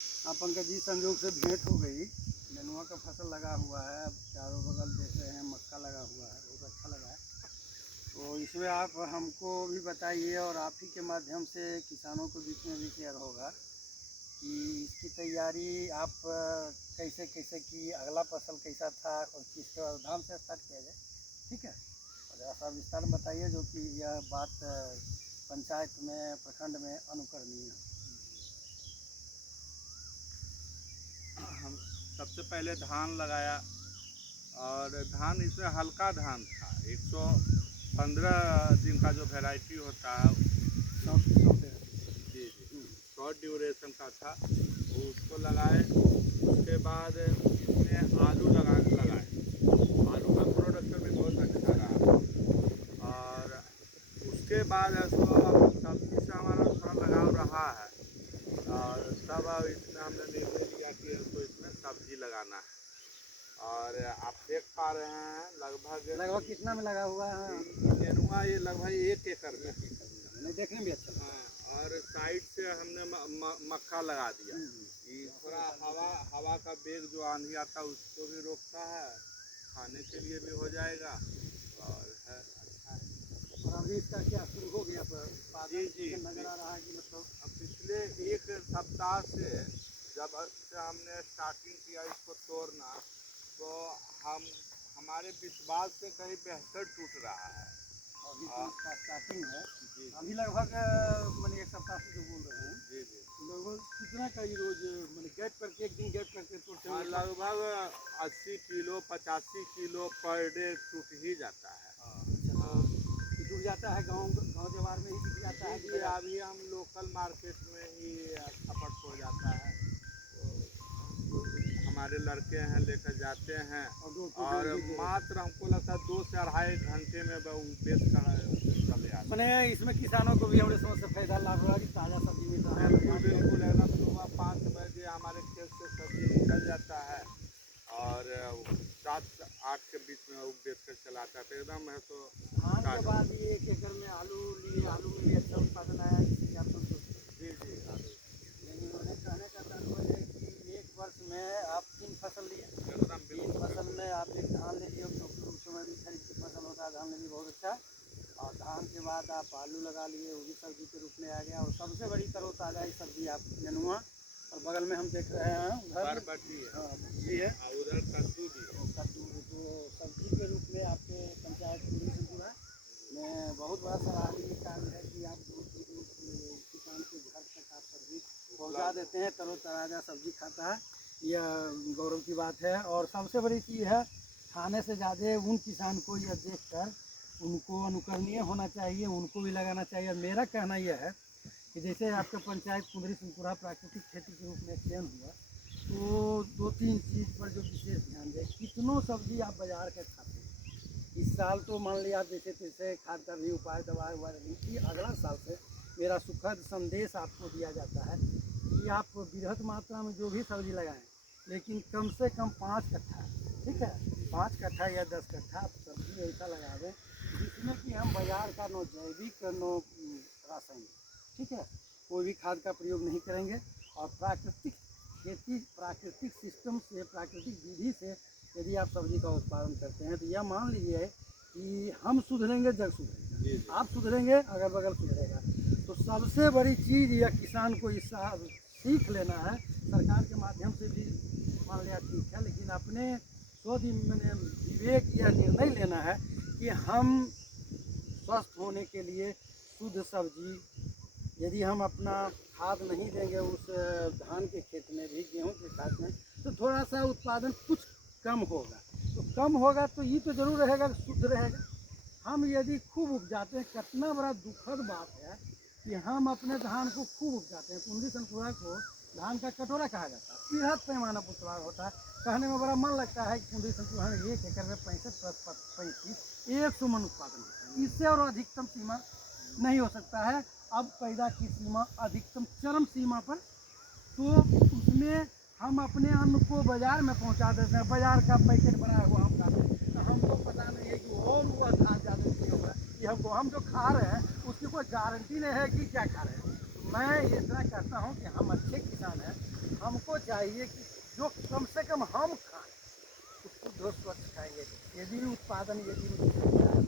हाँ पंकज जी, संयोग से भेंट हो गई। नेनुआ का फसल लगा हुआ है, अब चारों बगल देख रहे हैं मक्का लगा हुआ है, बहुत अच्छा लगा है। तो इसमें आप हमको भी बताइए और आप ही के माध्यम से किसानों के बीच में भी शेयर होगा कि इसकी तैयारी आप कैसे कैसे की, अगला फसल कैसा था और किस व्यवधान से स्टार्ट किया जाए। ठीक है, और जरा सा विस्तार में बताइए जो कि यह बात पंचायत में प्रखंड में अनुकरणीय हो। हम सबसे पहले धान लगाया और धान इसमें हल्का धान था। 115 दिन का जो वैरायटी होता है जी जी शॉर्ट ड्यूरेशन का था, वो उसको लगाए। उसके बाद इसमें आलू लगाए। आलू का प्रोडक्शन भी बहुत अच्छा रहा। और उसके बाद इसको सब्जी से हमारा थोड़ा लगाव रहा है और तब अब इसमें हमने निर्णय लिया कि इसको इसमें सब्जी लगाना है। और आप देख पा रहे हैं लगभग कितना में लगा हुआ है? नेनुआ ये लगभग 1 एकड़ में। नहीं, देखने में भी अच्छा लगा। हाँ, और साइड से हमने मक्का लगा दिया कि थोड़ा हवा का बेग जो आंधी आता है उसको भी रोकता है, खाने के लिए भी हो जाएगा और है अच्छा है। और अभी इसका क्या शुरू हो गया जी जी नजर आ रहा है कि मतलब पिछले 1 सप्ताह से जब से हमने स्टार्टिंग किया इसको तोड़ना, तो हमारे विश्वास से कहीं बेहतर टूट रहा है। अभी तो इसका स्टार्टिंग है। जी अभी लगभग मैंने 1 सप्ताह से जो बोल रहे हैं, जी जी लगभग कितना का ही रोज मैंने गैप करके एक दिन गैप करके तोड़ते हाँ, हैं। लगभग 80 किलो 85 किलो पर डे टूट ही जाता है। अच्छा, तो टूट जाता है, गाँव जवार में ही बिक जाता है। जी अभी हम लोकल मार्केट में ही खपत हो जाता है, तो हमारे लड़के हैं लेकर जाते हैं और मात्र हमको लगता है 2 से 2.5 घंटे में वो बेच कर चले आते हैं। मैंने इसमें किसानों को भी हमने समझ से फायदा लाभ रहा कि ताज़ा सब्जी मिल रहा है। बिल्कुल एकदम सुबह 5 बजे हमारे खेत से सब्जी निकल जाता है और 7-8 के बीच में वो बेच कर चलाता है, तो एकदम है तो धान के बाद ये 1 एकड़ में आलू लिए, आलू में भी अच्छा उत्पादन आया, इसलिए आप संतुष्ट हैं? जी जी आलू लेकिन उन्हें कहने का तात्पर्य है कि 1 वर्ष में आप 3 फसल लिए। एकदम 3 फसल में आप एक धान ले लिए, क्योंकि उस समय भी खरीफ की फसल होता है, धान में भी बहुत अच्छा। और धान के बाद आप आलू लगा लिए, वो भी सब्जी के रूप में आ गया। और सबसे बड़ी तरोताज़ा ही सब्जी आप नेनुआ, और बगल में हम देख रहे हैं उधर बरबटी है। हाँ जी है, और उधर कद्दू भी है। कद्दू। तो सब्जी के रूप में आपके पंचायत पूरा में बहुत बड़ा सराहनीय कार्य है कि आप दूर दूर किसान के घर तक आप सब्जी पहुंचा देते हैं, तरोताज़ा सब्जी खाता है। यह गौरव की बात है। और सबसे बड़ी चीज़ है, खाने से ज़्यादा उन किसान को यह देखकर उनको अनुकरणीय होना चाहिए, उनको भी लगाना चाहिए। और मेरा कहना यह है कि जैसे आपका पंचायत कुंदरी सिंहपुरा प्राकृतिक खेती के रूप में चयन हुआ, तो 2-3 चीज़ पर जो विशेष ध्यान दें। कितनों सब्जी आप बाजार के खाते हैं, इस साल तो मान लिया आप जैसे तैसे खाद का भी उपाय दवा हुआ नहीं कि अगला साल से मेरा सुखद संदेश आपको दिया जाता है कि आप बृहद मात्रा में जो भी सब्जी लगाएं, लेकिन कम से कम 5 कट्ठा, ठीक है, 5 कट्ठा या 10 कट्ठा आप सब्जी ऐसा लगावें जिसमें कि हम बाजार का नो जैविक नो रासायनिक, ठीक है, कोई भी खाद का प्रयोग नहीं करेंगे। और प्राकृतिक खेती, प्राकृतिक सिस्टम से, प्राकृतिक विधि से यदि आप सब्जी का उत्पादन करते हैं, तो यह मान लीजिए कि हम सुधरेंगे, जग सुधरेगा, आप सुधरेंगे, अगल बगल सुधरेगा। तो सबसे बड़ी चीज़ यह किसान को इस सीख लेना है, सरकार के माध्यम से भी मान लिया ठीक है, लेकिन अपने मैंने विवेक यह निर्णय लेना है कि हम स्वस्थ होने के लिए शुद्ध सब्जी, यदि हम अपना खाद नहीं देंगे उस धान के खेत में भी, गेहूं के खेत में, तो थोड़ा सा उत्पादन कुछ कम होगा। तो कम होगा तो ये तो ज़रूर रहेगा, शुद्ध रहेगा। हम यदि खूब उपजाते हैं, कितना बड़ा दुखद बात है कि हम अपने धान को खूब उपजाते हैं। कुंदरी सिंहपुरा को धान का कटोरा कहा जाता है, बृहद पैमाना पर उत्पादन होता है। कहने में बड़ा मन लगता है कि कुंदरी सिंहपुरा में 1 एकड़ में 65-35 100 मन उत्पादन होता है। इससे और अधिकतम सीमा नहीं हो सकता है। अब पैदा की सीमा अधिकतम चरम सीमा पर, तो उसमें हम अपने अन्न को बाज़ार में पहुंचा देते हैं। बाज़ार का पैकेट बनाया हुआ हम खाते हैं, तो हमको पता नहीं है कि और वह खाद ज़्यादा नहीं होगा कि हमको, हम जो खा रहे हैं उसकी कोई गारंटी नहीं है कि क्या खा रहे हैं। तो मैं इतना कहता हूं कि हम अच्छे किसान हैं, हमको चाहिए कि जो कम से कम हम खाएं उसको जो स्वच्छ खाएंगे। यदि उत्पादन यदि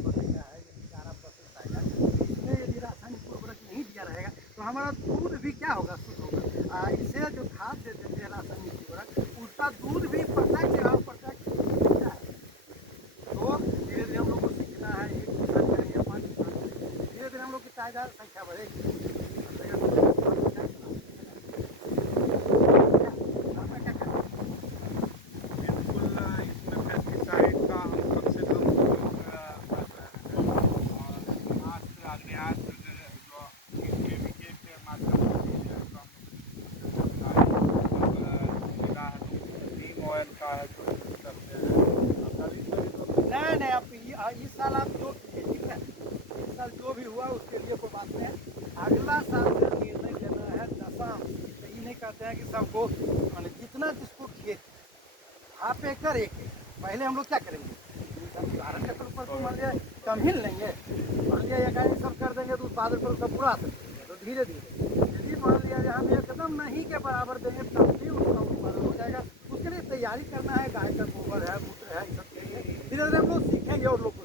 बढ़ेगा है, यदि चारा प्रोसेस आएगा, इसमें यदि रासायनिक उर्वरक नहीं दिया रहेगा तो हमारा दूध भी क्या होगा, शुद्ध होगा। इसे जो खाद दे देते हैं रासायनिक उर्वरक, उसका दूध भी प्रत्यक्ष और प्रत्यक्ष क्या है। तो धीरे धीरे हम लोग को सीखना है, 1% करेंगे, 5% करेंगे, धीरे धीरे हम लोग की तादाद संख्या बढ़ेगी। बिल्कुल इसमें पेस्टिसाइड का हम कम से कम उपयोग कर रहे हैं और आस्त्र आग्नेयास्त्र जो केमिकल के माध्यम से नीम ऑयल का है जो यूज करते हैं। कभी कभी तो नहीं आप इस साल आप जो किए, ठीक है, इस साल जो भी हुआ उसके लिए कोई बात नहीं। अगला साल जो निर्णय लेना है दशम, तो ये नहीं कहते हैं कि सबको माने जितना जिसको खेत हाफ एकड़ एक एकड़, पहले हम लोग क्या करेंगे, उदाहरण के तौर पर तो मान लिया कम ही लेंगे, मान लिया एक सब कर देंगे तो उत्पादन पर उसका बुरा असर पड़ेगा। तो धीरे धीरे यदि मान लिया हम एकदम नहीं के बराबर देंगे तब भी उसका उत्पादन हो जाएगा। उसके लिए तैयारी करना है, गाय का गोबर है, मूत्र है, ये सब चीजें धीरे धीरे हम लोग सीखेंगे और लोग को